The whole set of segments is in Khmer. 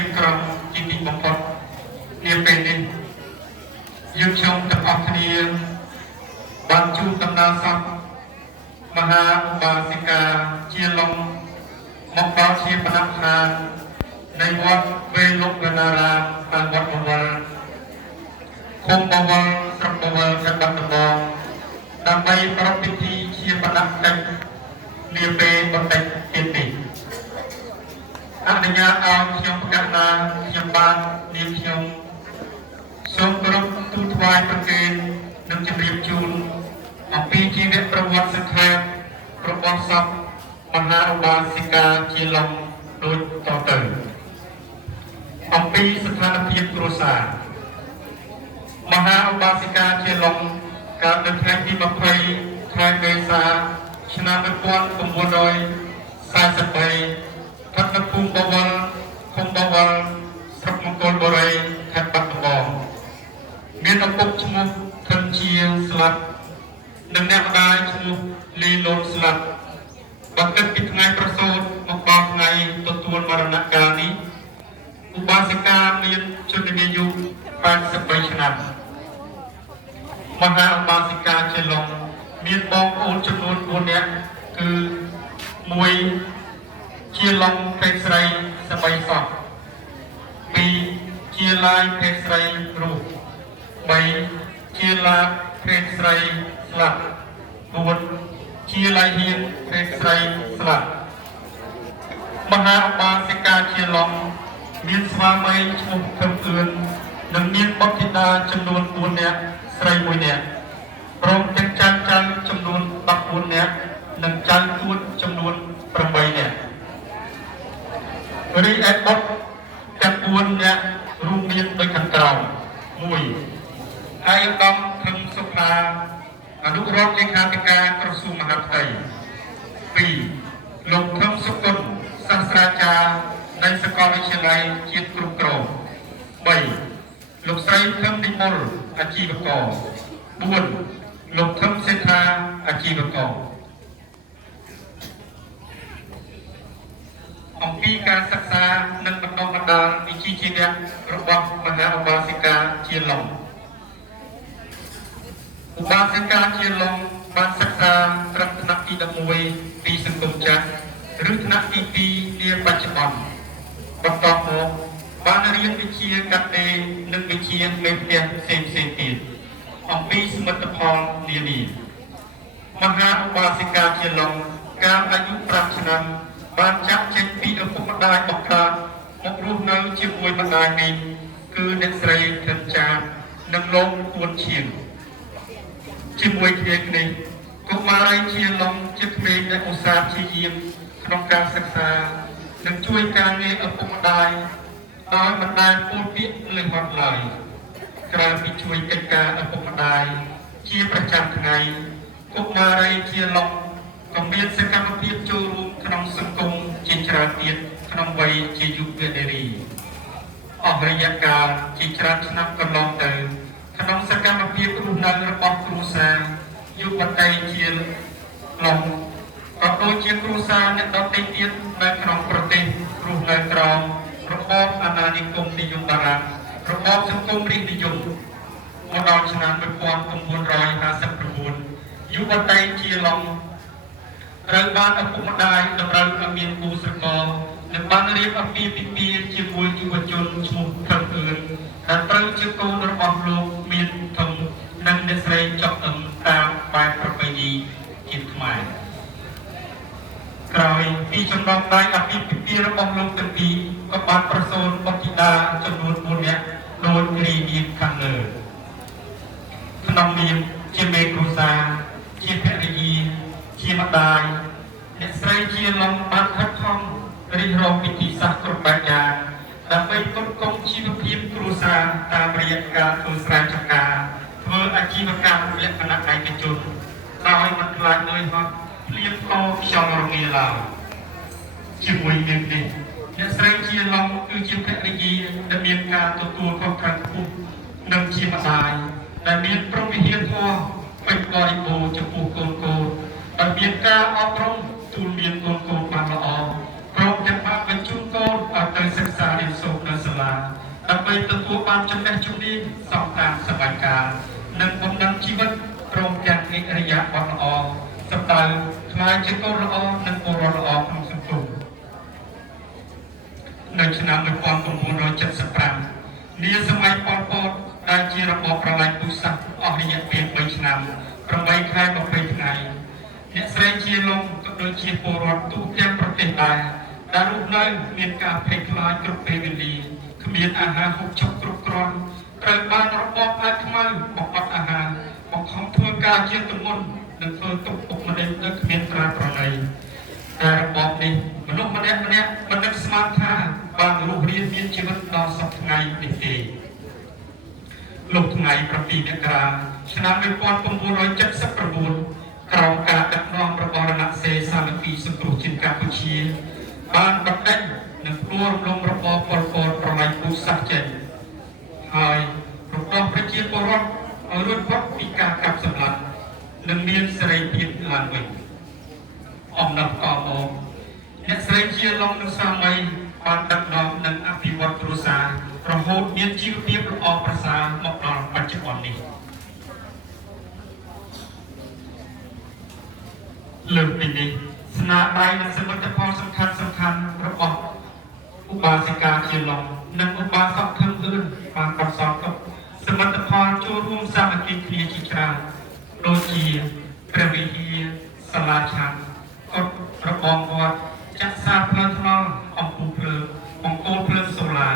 รียมกรองจีนีบังคับเรียนเป็นดินยืนชมตะพักเนียบรรจุตำนาสักมหาอุบาสิกาเชียลงมกราเชียปนักทานในวัดเวลุกนารามทางวัดบวรคงบวรสับบวรจังหวัดตะบองนำไปประพิธีเชียปนักเต็มเรียเปบนเต็มเกียรติอนุญาตเอาเขียมประกาศนาเขียมบานเรียมเขียมทรงกรบทุทวายประเกณฑ์นำจะเรียบจูนปีชีวิตประวัติสังขารประวัติศาสตร์มหาอุบาสิกาจีลงโดยต่อเติมปีสถานเพียรครูสามหาอุบาสิกาจีลงการเดินทางที่บัพเพย์ไทยเมษาชนะเป็นปอนกุมบัวดอยสายสเปย์พัฒนภูมิบวรคงบวรสับมงคลบริแทนปัตตบองเมียนอปุกชมุกคันเชียสลัดหนึ่งแนวได้ชมุกลีโลสลัดบังเกิดปิดไงประสูติมาปองไงตัวตัวมรณกาลนี้อุบาสิกาเมียนชนมีอยู่80 ชนะมหาอุบาสิกาเจลงมีบองโอนจำนวนคนเนี้ยคือมวยเชียลงเพชรไรสบายสอบปีเชียลายเพชรไรรูใบเชียลาเพชรไรสลัดบุญเชียลายเฮียนเพชรไรสลัดมหาอุบาสิกาเชียลงมีสวามัยชุมคำอื่นหนึ่งมีบัพพิดาจำนวนคนเนี้ยใส่มวยเนี่ยพร้อมจังจันจำนวนตักบุญเนี่ยหนึ่งจันตุนจำนวนประใบเนี่ยรีแอดบดจักบุญเนี่ยรูปเรียนโดยขันเก่ามวยไอ้ดำถึงสุภาอนุรักษ์เลขาธิการกระทรวงมหาดไทยปีลงทั้งสกุลศาสตราจารย์ในสกอวิทยาลัยเกียรติกรุงโกรใบลูกไส้เพิ่มดิมลอาชีพกรบุญลูกเพิ่มเส้นทางอาชีพกรองปีการศึกษาหนึ่งบรรดาบรรดาวิจิตรเนี่ยระบบมหาอุบาสิกาเชียลงอุบาสิกาเชียลงบานศึกษารัตนปีดมวยปีสังคมจักรหรือธนปีปีเรียนปัจจุบันประกอบบานเรียนวิเชียกัดเตหนึ่งวิเชียเมเปียเซมเซติองปีสมัตพรเนียนีมหาอุบาสิกาเชียลงการอายุปราชนำบานจักเช่นปีอภุมดายบอกกาหมกรูปนั้นเชี่ยวมวยบรรดานี้คือเด็กใส่เถินจานนังลงอวนเชียงเชี่ยวมวยเทียนนี้กุมาไรเชียลงจิตเมย์ในอุตสาหชียิมขนมการศึกษาหนึ่งช่วยการเรียนอภุมดายโดยบรรดาพูดพิษเลยหมดเลยกลายเป็นช่วยกิจการอภุมดายเชี่ยประจำไงกุมาไรเชียลงก็มีสกัดเพียบจูรุขนมสังคมจิตราเตียนขนมวัยจียุเวเดรีออกระยะการจิตราชนะกลองเตอขนมสกัดเพียบรุ่นนั้นระบบครูซายุบันไดเชียลงก็โดยเชียครูซาเนี่ยต้องเตียนในขนมโปรตีนรูปในกรองระบบอนานิคมนิยมตาราระบบสังคมรินิยมมดอนชนะเป็นความกมล150 ประมูลยุบันไดเชียลงเราบ้านอภุมดายดำรงอเมียนกูสกอในบ้านเรียบอปีปีปีจิมวยยุวชนชุมคำอื่นแต่ตรึงจิโกนระบบโลกเมียนทำนันเดสไรจับตามใบประเพณีจิตหมายกลายปีจำลองได้อปีปีปีระบบโลกเต็มปีก็บ้านประโซนปฏิดาจำนวนบุญเนี่ยโดยรีดีขันเลยขนมเมียนเจเมกรูซาเจเพรีเชียร์ได้เด็กชายเชียร์ลงบ้านคัดท่องริรองพิธีสักกรุบปัญญาดำไปต้นกงชีวพิมครูซาตามเรียนการตัวสายจักราเพื่ออาชีพการเรียนคณะไก่เป็นจุดเราให้มันกลายเลยว่าเรียนโตชาวโรงเรียนเราชีวิตหนึ่งเด็กชายเชียร์ลงคือชีวเทคโนโลยีดำเนินการตัวของการพูดนำชีวศาสตร์ดำเนินพระวิเฮียนพ่อเป็นบริบูรณ์จะปูโกโกแต่เมียนกาอบรมตูนเมียนโกโกมาละอพร้อมจะพาเป็นชุมโกเอาไปศึกษาเรียนสูงใน ដើម្បីទទួលបានចំណេះជំនាញសំតាមសវកម្មការនិងបំណងជីវិតព្រមទាំងអិរិយាបថល្អសម្ដៅខ្លាយជាកូនល្អនិងពលរដ្ឋល្អក្នុងសង្គមនៅឆ្នាំ1975នាសម័យប៉ុល ពតដែលជារបបប្រល័យពូជសាសន៍អស់រយៈពេល3ឆ្នាំ8ខែ20ថ្ងៃអ្នកស្រីជាឡុងក៏ដូចជាពលរដ្ឋទូទាំងប្រទេសដែរដែលរស់នៅមានការភ័យខ្លាចគ្រប់ពេលវេលាគ្មានអាហារហូបចុកគ្រប់គ្រាន់ត្រូវបានរបបផ្លែខ្មៅបង្អត់អាហារបង្ខំធ្វើការជាទម្ងន់និងធ្វើទុកបុកម្នេញដោយគ្មានត្រាប្រណីតែរបបនេះមនុស្សម្នាក់មិននឹកស្មានថាបានរស់រានមានជីវិតដល់សប្តាហ៍ថ្ងៃនេះទេលោកថ្ងៃ7មករាឆ្នាំ1979ក្រោមការដឹកនាំរបស់រណសិរ្សសាមគ្គីសង្គ្រោះជាតិកម្ពុជាបានបណ្ដេញនិងផ្ដួលរំលំរបបប៉ុល ពតប្រល័យពូជសាសន៍ចេញហើយរំដោះប្រជាពលរដ្ឋឲ្យរួចផុតពីការកាប់សម្លាប់និងមានសេរីភាពឡើងវិញអំណត់កមកអ្នកស្រីជាឡុងនិងសាមីបានដឹកនាំនិងអភិវឌ្ឍគ្រួសាររហូតមានជីវភាពល្អប្រសើរមកដល់បច្ចុប្បន្ននេះលើកពីនេះស្នាដៃនិងសមិទ្ធផលសំខាន់របស់ឧបាសិកាជាឡុងនិងឧបាសកខឹមអឿនបានបន្សល់ទុកសមិទ្ធផលចូលរួមសាមគ្គីគ្នាជាច្រើនដូចជាព្រះវិហារសាលាឆាន់កុដិរបងវត្តចាក់សាផ្លូវថ្នល់អំពូលភ្លើងបង្គោលភ្លើងសូឡា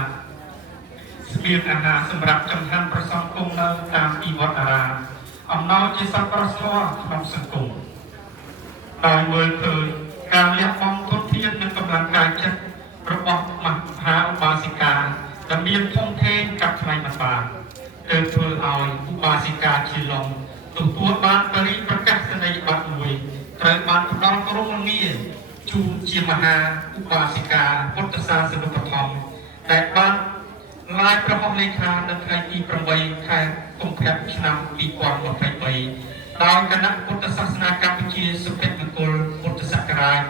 ស្បៀងអាហារសម្រាប់ចំហាន់ប្រសង់គង់នៅតាមទីវត្តអារាមអំណោយជាសប្បុរសធម៌ក្នុងសង្គមដោយមើលឃើញការលះបង់ធនធាននិងកម្លាំងកាយចិត្តរបស់មហាឧបាសិកាដែលមានធំធេងកាត់ថ្លៃមិនបានទើបធ្វើឲ្យឧបាសិកាជាឡុងទទួលបានបរិប្រកាសនីយបត្រមួយត្រូវបានផ្ដល់គោរពងារជូនជាមហាឧបាសិកាពុទ្ធសាសនុបឋមដែលបានឡាយប្រហោះលេខានៅថ្ងៃទី8ខែកុម្ភៈឆ្នាំ2023ដោយគណៈពុទ្ធសាសនាកម្ពុជាសុភមង្គលពុទ្ធសករាជ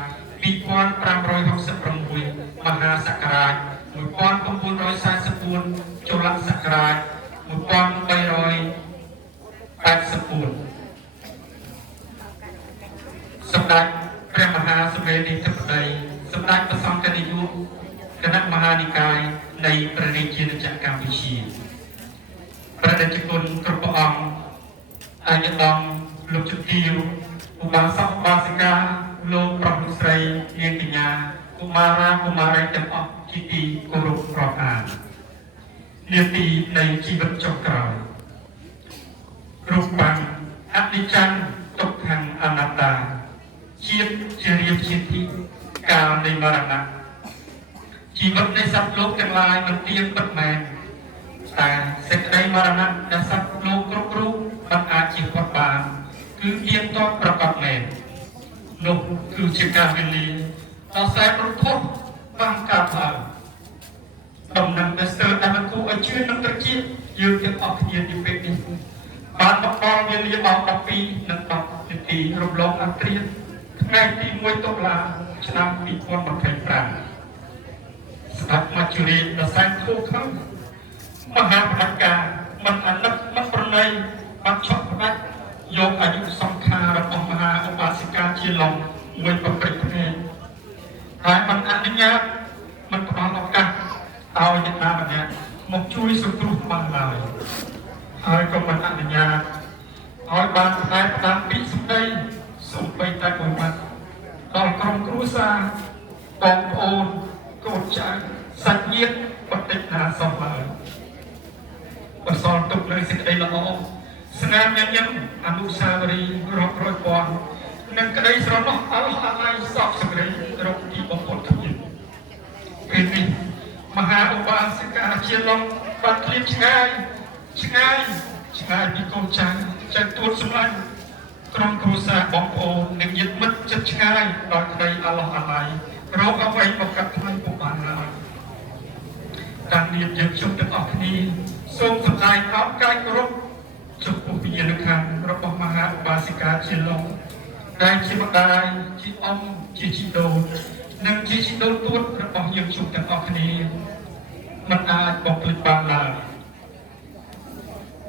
2566មហាសករាជ1944ចុល្សករាជ1384សម្ដេចព្រះមហាសមេនីធិបតីសម្ដេចព្រះសង្ឃនាយកគណៈមហានិកាយនៃព្រះរាជាណាចក្រកម្ពុជាព្រះតេជគុណគ្រប់ព្រះអង្គអាយដាមលោកជំទាវឧបាសកឧបាសិកាលោកប្រុសលោកស្រីនាងកញ្ញាកុមារាកុមារីទាំងអស់ជាទីគោរពរាប់អាននាទីនៃជីវិតចុងក្រោយរូបបានអនិច្ចំទុក្ខំអនត្តាជាតិជារៀបជាទីកាលនៃមរណៈជីវិតនៃសត្វលោកទាំងឡាយមិនទៀងពិតមែនតែសេចក្តីមរណៈដែលសត្វលោកគ្រប់រូបមិនអាចជៀសផុតបានគឺទៀងទាត់ប្រកបមែននោះគឺជាការវេលាដ៏សែនរន្ធត់បានកើតឡើងដំណឹងដែលស្ទើរតែមិនគួរឲ្យជឿនឹងត្រចៀកយើងទាំងអស់គ្នាទីពេលនេះបានមកដល់វេលាម៉ោង12:10នាទីរំលងអត្រាថ្ងៃទី1តុលាឆ្នាំ2025ស្ដេចមច្ចុរាជដ៏សែនធូរខឹងមហាបដិការមិនអាណិតមិនប្រណីបានឆក់ផ្ដាច់យកអាយុសង្ខាររបស់មហាឧបាសិកាជាឡុងមួយប្រព្រឹត្តភ្នែកហើយមិនអនុញ្ញាតមិនផ្ដល់ឱកាសឲ្យអ្នកណាម្នាក់មកជួយសង្គ្រោះបានឡើយហើយក៏មិនអនុញ្ញាតឲ្យបានផ្ដែផ្ដាំពីសម្ដីសូម្បីតែមួយម៉ាត់ដល់ក្រុមគ្រួសារបងប្អូនកូនចៅសាច់ញាតិបន្តិចណាសោះឡើយបន្សល់ទុកនូវសេចក្តីល្អស្នាមញញឹមអនុស្សាវរីយ៍រាប់រយពាន់និងក្តីស្រណោះអល់អាល័យសពសេចក្តីរកទីបំផុតគ្មានពេលនេះមហាឧបាសិកាជាឡុងបានឃ្លាតឆ្ងាយពីកូនចៅទួតសម្លាញ់ក្រុមគ្រួសារបងប្អូននិងញាតិមិត្តជិតឆ្ងាយដោយក្តីអាឡោះអាល័យរកអ្វីមកកាត់ថ្លៃពុំបានឡើយតាមនាមយើងជុំទាំងអស់គ្នាសូមសម្ដែងអបកាយគោរពចំពោះវិញ្ញាណក្ខន្ធរបស់មហាឧបាសិកាជាឡុងដែលជាម្ដាយជាអង្គជាជីដូននិងជាជីដូនទួតរបស់យើងជុំទាំងអស់គ្នាមិនអាចបំភ្លេចបានឡើយ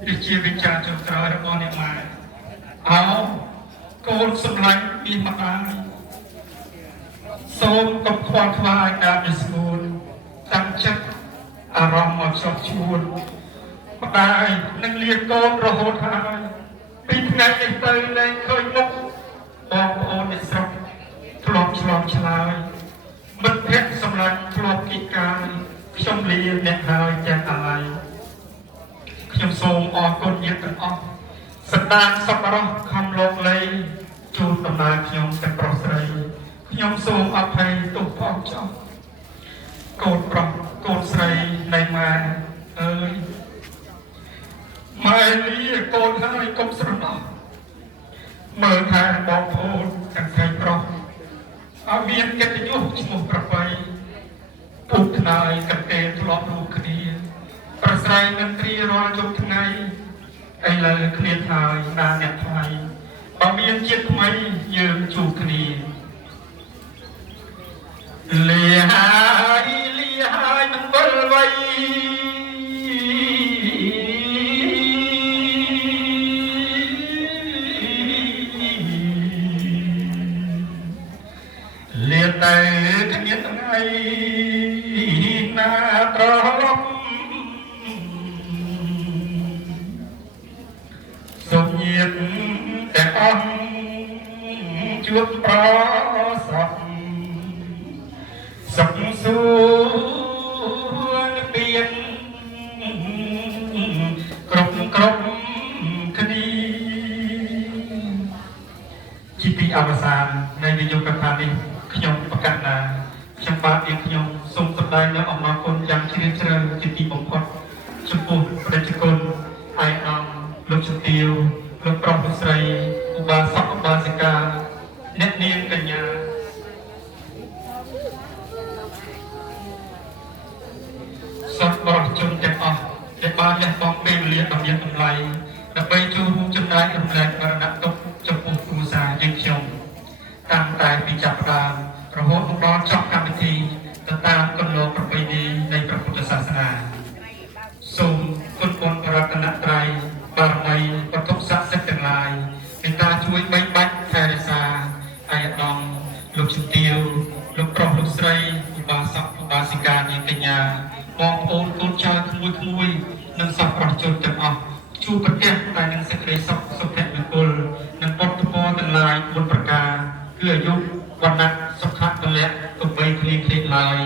វិជាវិចារចុងក្រោយរបស់អ្នកម៉ែអោកូនសម្លាញ់មានម្ដាយសូមកុំខ្វល់ខ្វាយការពិស្ងួនតាំងចិត្តអារម្មណ៍មកចោះជួនម្ដាយនឹងលៀកកូនរហូតហើយពីថ្ងៃនេះទៅលែងឃើញមុខបងប្អូនអ្នកស្រុកធ្លាប់ឆ្លងឆ្លើយមិត្តភក្តិសម្លាញ់ធ្លាប់គិតកាយខ្ញុំលាអ្នកហើយទាំងអាឡ័យខ្ញុំសូមអរគុណញាតិទាំងអស់សន្តានសប្បុរសខំលោកលីជូនដំណើរខ្ញុំទាំងប្រុសស្រីខ្ញុំសូមអភ័យទោសផងចោះកូនប្រុសកូនស្រីនៃម៉ែអើយម៉ែលាកូនហើយកុំស្រណោះមើលថាបងប្អូនទាំងស្រីប្រុសឲ្យមានកិត្តិយសឈ្មោះប្របីពុកថ្នើយកន្តេធ្លាប់រួមគ្នាប្រស្រ័យនឹងគ្រារាល់ជុំថ្ងៃឥឡូវគ្នាហើយណាអ្នកថ្លៃបើមានជាតិថ្មីយើងជួបគ្នាលាហើយនឹងវិលវៃលាតែគ្នាថ្ងៃណាត្រឡប់សូមញាតតែអស់ជួបប្រសពសុខសួរពៀនគ្រប់គ្នាជាទីអវសាននៃវិយោគថានេះខ្ញុំប្រកាសថាខ្ញុំបាទយើងខ្ញុំសូមសម្ដែងនូវអំណរគុណយ៉ាងជ្រាលជ្រៅជាទីបំផុតចំពោះព្រះជគុណឯកអង្គលោកជំទាវលោកប្រុសលោកស្រីឧបាសកឧបាសិកាអ្នកនាងកញ្ញាសពបរិជនទាំងអស់ដែលបានលះបង់ពេលវេលាដ៏មានតម្លៃដើម្បីចូលរួមចំណែករំលែកមរណទុក្ខចំពោះគ្រួសារយើងខ្ញុំតាំងតែពីចាប់ផ្ដើមរហូតមកដល់ចប់កម្មវិធីទៅតាមគន្លងប្រពៃណីនៃព្រះពុទ្ធសាសនាសូមគុណបុណ្យរតនត្រ័យបារមីវត្ថុស័ក្តិសិទ្ធិទាំងឡាយមេត្តាជួយបីបាច់ថែរក្សាឯកឧត្តមលោកជំទាវលោកប្រុសលោកស្រីឧបាសកឧបាសិកានាងកញ្ញាបងប្អូនកូនចៅក្មួយនិងសប្បុរសជនទាំងអស់ជួបប្រទះតែនឹងសេចក្តីសុខសុភមង្គលនិងបុត្រពរទាំងឡាយ4ប្រការគឺអាយុវណ្ណៈសុខៈពលៈកុំបីឃ្លៀងឃ្លាតឡើយ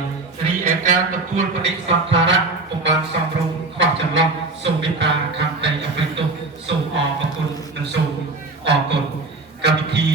រីឯការទទួលបដិសន្ធារៈពុំបានសំរុំខ្វះចន្លោះសូមមេត្តាខន្តីអភ័យទោសសូមអរគុណនិងសូមអរគុណកម្មវិធី